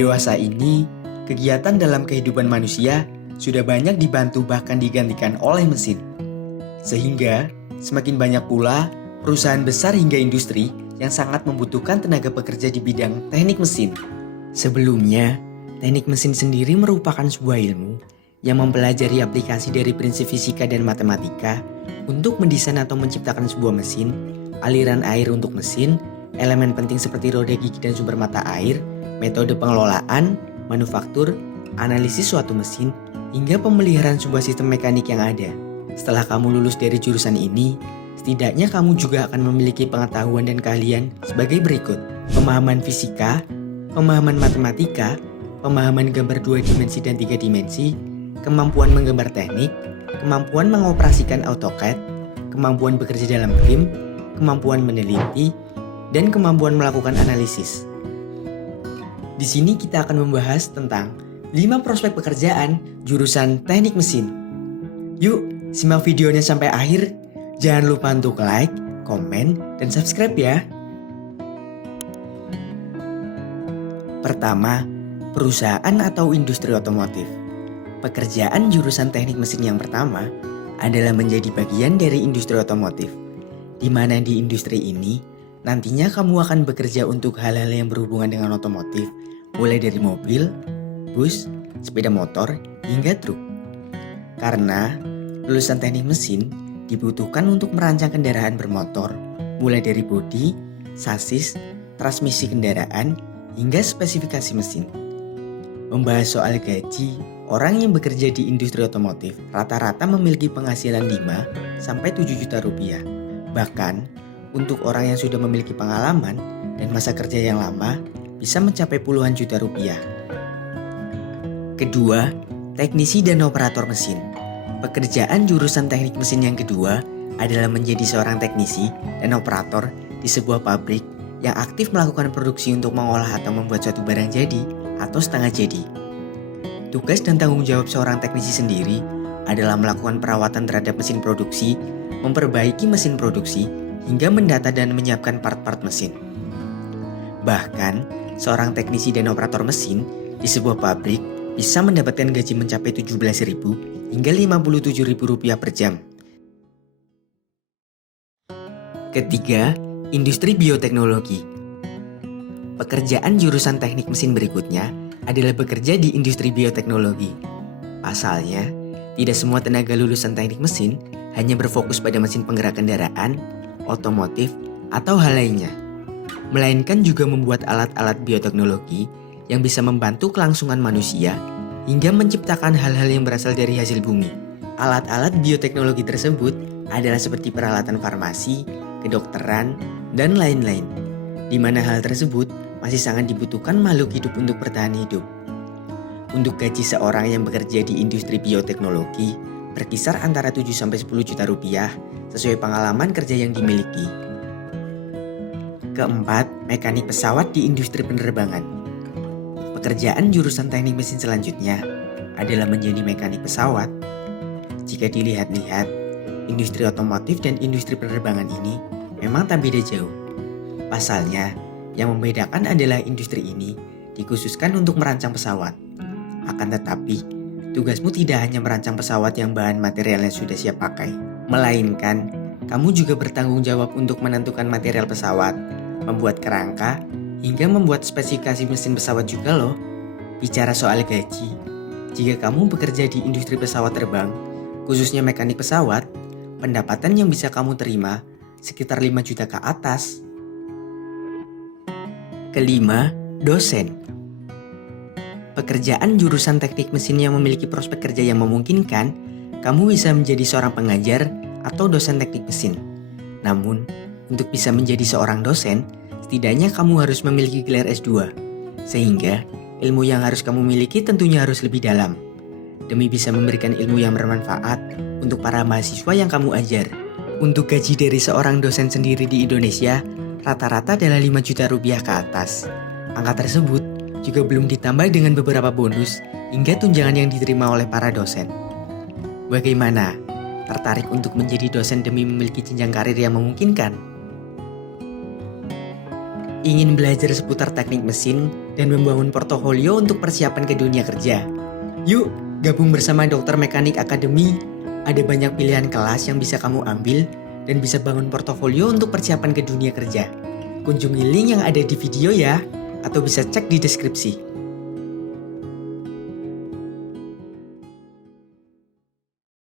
dewasa ini, kegiatan dalam kehidupan manusia sudah banyak dibantu bahkan digantikan oleh mesin. Sehingga semakin banyak pula perusahaan besar hingga industri yang sangat membutuhkan tenaga pekerja di bidang teknik mesin. Sebelumnya, teknik mesin sendiri merupakan sebuah ilmu yang mempelajari aplikasi dari prinsip fisika dan matematika untuk mendesain atau menciptakan sebuah mesin, aliran air untuk mesin, elemen penting seperti roda gigi dan sumber mata air, metode pengelolaan, manufaktur, analisis suatu mesin, hingga pemeliharaan sebuah sistem mekanik yang ada. Setelah kamu lulus dari jurusan ini, setidaknya kamu juga akan memiliki pengetahuan dan keahlian sebagai berikut: pemahaman fisika, pemahaman matematika, pemahaman gambar 2 dimensi dan 3 dimensi, kemampuan menggambar teknik, kemampuan mengoperasikan AutoCAD, kemampuan bekerja dalam tim, kemampuan meneliti, dan kemampuan melakukan analisis. Di sini kita akan membahas tentang 5 prospek pekerjaan jurusan teknik mesin. Yuk, simak videonya sampai akhir. Jangan lupa untuk like, komen, dan subscribe ya. Pertama, perusahaan atau industri otomotif. Pekerjaan jurusan teknik mesin yang pertama adalah menjadi bagian dari industri otomotif, di mana di industri ini nantinya kamu akan bekerja untuk hal-hal yang berhubungan dengan otomotif, mulai dari mobil, bus, sepeda motor, hingga truk. Karena lulusan teknik mesin dibutuhkan untuk merancang kendaraan bermotor, mulai dari bodi, sasis, transmisi kendaraan, hingga spesifikasi mesin. Membahas soal gaji, orang yang bekerja di industri otomotif rata-rata memiliki penghasilan 5-7 juta rupiah. Bahkan, untuk orang yang sudah memiliki pengalaman dan masa kerja yang lama, bisa mencapai puluhan juta rupiah. Kedua, teknisi dan operator mesin. Pekerjaan jurusan teknik mesin yang kedua adalah menjadi seorang teknisi dan operator di sebuah pabrik yang aktif melakukan produksi untuk mengolah atau membuat suatu barang jadi atau setengah jadi. Tugas dan tanggung jawab seorang teknisi sendiri adalah melakukan perawatan terhadap mesin produksi, memperbaiki mesin produksi, hingga mendata dan menyiapkan part-part mesin. Bahkan, seorang teknisi dan operator mesin di sebuah pabrik bisa mendapatkan gaji mencapai 17.000 hingga 57.000 rupiah per jam. Ketiga, industri bioteknologi. Pekerjaan jurusan teknik mesin berikutnya adalah bekerja di industri bioteknologi. Pasalnya, tidak semua tenaga lulusan teknik mesin hanya berfokus pada mesin penggerak kendaraan, otomotif, atau hal lainnya, melainkan juga membuat alat-alat bioteknologi yang bisa membantu kelangsungan manusia hingga menciptakan hal-hal yang berasal dari hasil bumi. Alat-alat bioteknologi tersebut adalah seperti peralatan farmasi, kedokteran, dan lain-lain, di mana hal tersebut masih sangat dibutuhkan makhluk hidup untuk bertahan hidup. Untuk gaji seorang yang bekerja di industri bioteknologi berkisar antara 7-10 juta rupiah sesuai pengalaman kerja yang dimiliki. Keempat, mekanik pesawat di industri penerbangan. Pekerjaan jurusan teknik mesin selanjutnya adalah menjadi mekanik pesawat. Jika dilihat-lihat, industri otomotif dan industri penerbangan ini memang tak beda jauh. Pasalnya, yang membedakan adalah industri ini dikhususkan untuk merancang pesawat. Akan tetapi, tugasmu tidak hanya merancang pesawat yang bahan materialnya sudah siap pakai, melainkan kamu juga bertanggung jawab untuk menentukan material pesawat, membuat kerangka, hingga membuat spesifikasi mesin pesawat juga loh. Bicara soal gaji, jika kamu bekerja di industri pesawat terbang, khususnya mekanik pesawat, pendapatan yang bisa kamu terima sekitar 5 juta ke atas. Kelima, dosen. Pekerjaan jurusan teknik mesin yang memiliki prospek kerja yang memungkinkan, kamu bisa menjadi seorang pengajar atau dosen teknik mesin. Namun, untuk bisa menjadi seorang dosen, setidaknya kamu harus memiliki gelar S2, sehingga ilmu yang harus kamu miliki tentunya harus lebih dalam, demi bisa memberikan ilmu yang bermanfaat untuk para mahasiswa yang kamu ajar. Untuk gaji dari seorang dosen sendiri di Indonesia, rata-rata adalah 5 juta rupiah ke atas. Angka tersebut juga belum ditambah dengan beberapa bonus hingga tunjangan yang diterima oleh para dosen. Bagaimana? Tertarik untuk menjadi dosen demi memiliki jenjang karir yang memungkinkan? Ingin belajar seputar teknik mesin dan membangun portofolio untuk persiapan ke dunia kerja? Yuk, gabung bersama Dokter Mekanik Academy. Ada banyak pilihan kelas yang bisa kamu ambil dan bisa bangun portofolio untuk persiapan ke dunia kerja. Kunjungi link yang ada di video ya, atau bisa cek di deskripsi.